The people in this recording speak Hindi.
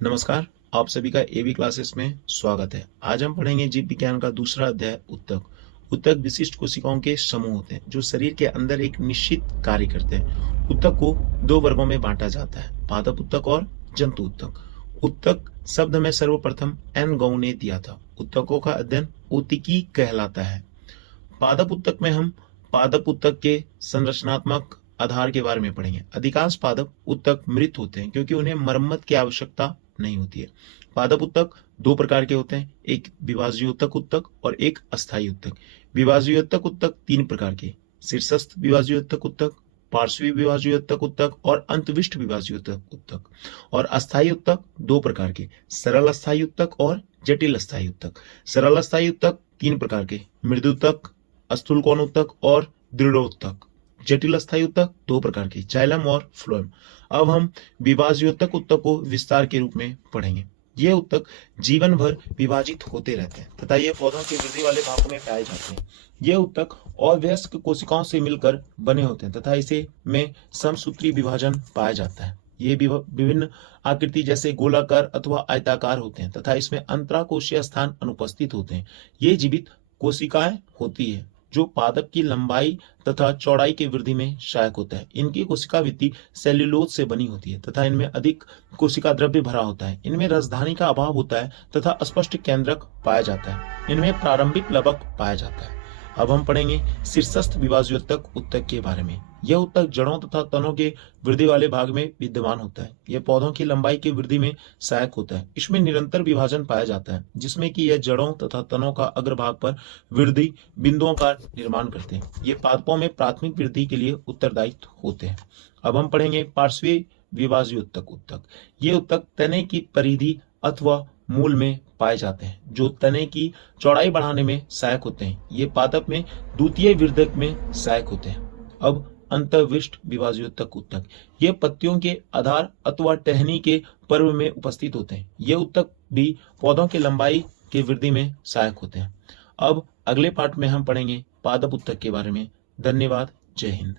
नमस्कार। आप सभी का एबी क्लासेस में स्वागत है। आज हम पढ़ेंगे जीव विज्ञान का दूसरा अध्याय उत्तक। उत्तक विशिष्ट कोशिकाओं के समूह होते हैं जो शरीर के अंदर एक निश्चित कार्य करते हैं। उत्तक को दो वर्गों में बांटा जाता है, पादप उत्तक और जंतु उत्तक। उत्तक शब्द में सर्वप्रथम एन गौ ने दिया था। उत्तकों का अध्ययन उत्तकी कहलाता है। पादप उत्तक में हम पादप उत्तक के संरचनात्मक आधार के बारे में पढ़ेंगे। अधिकांश पादप उत्तक मृत होते हैं क्योंकि उन्हें मरम्मत की आवश्यकता नहीं होती है। पादप उत्तक दो प्रकार के होते हैं, एक विभाज्योतक उत्तक और एक अस्थायी उत्तक। विभाज्योतक उत्तक तीन प्रकार के, शीर्षस्थ विभाज्योतक उत्तक, पार्श्वी विभाज्योतक उत्तक और अंतविष्ट विभाज्योतक उत्तक। और अस्थायी उत्तक दो प्रकार के, सरल अस्थायी उत्तक और जटिल अस्थायी उत्तक। सरल अस्थायी उत्तक तीन प्रकार के, मृदुतक, स्थूल कोण उत्तक और दृढ़ोत्तक। जटिल अस्थायी उत्तक दो प्रकार के, जाइलम और फ्लोएम। अब हम विभाज्योतक उत्तक को विस्तार के रूप में पढ़ेंगे। ये उत्तक जीवन भर विभाजित होते रहते हैं तथा ये पौधों के वृद्धि वाले भागों में पाए जाते हैं। ये उत्तक अवयस्क कोशिकाओं से मिलकर बने होते हैं तथा इसे में समसूत्री विभाजन पाया जाता है। ये विभिन्न आकृति जैसे गोलाकार अथवा आयताकार होते हैं तथा इसमें अंतराकोशीय स्थान अनुपस्थित होते हैं। ये जीवित कोशिकाएं होती है जो पादप की लंबाई तथा चौड़ाई की वृद्धि में सहायक होता है। इनकी कोशिका भित्ति सेल्यूलोज से बनी होती है तथा इनमें अधिक कोशिका द्रव्य भरा होता है। इनमें राजधानी का अभाव होता है तथा स्पष्ट केंद्रक पाया जाता है। इनमें प्रारंभिक लवक पाया जाता है। अब हम पढ़ेंगे शीर्षस्थ विभाज्योतक उत्तक के बारे में। यह उत्तक जड़ों तथा तनों के वृद्धि वाले भाग में विद्यमान होता है। यह पौधों की लंबाई की वृद्धि में सहायक होता है। इसमें निरंतर विभाजन पाया जाता है जिसमें कि यह जड़ों तथा तनों का अग्रभाग पर वृद्धि बिंदुओं का निर्माण करते हैं। ये पादपों में प्राथमिक वृद्धि के लिए उत्तरदायी होते हैं। अब हम पढ़ेंगे पार्श्वी विभाज्योतक उत्तक। ये उत्तक तने की परिधि अथवा मूल में पाए जाते हैं जो तने की चौड़ाई बढ़ाने में सहायक होते हैं। ये पादप में द्वितीय विर्धक में सहायक होते हैं। अब अंतर्विष्ट विभाज्योतक उत्तक, ये पत्तियों के आधार अथवा टहनी के पर्व में उपस्थित होते हैं। ये उत्तक भी पौधों की लंबाई की वृद्धि में सहायक होते हैं। अब अगले पार्ट में हम पढ़ेंगे पादप उत्तक के बारे में। धन्यवाद। जय हिंद।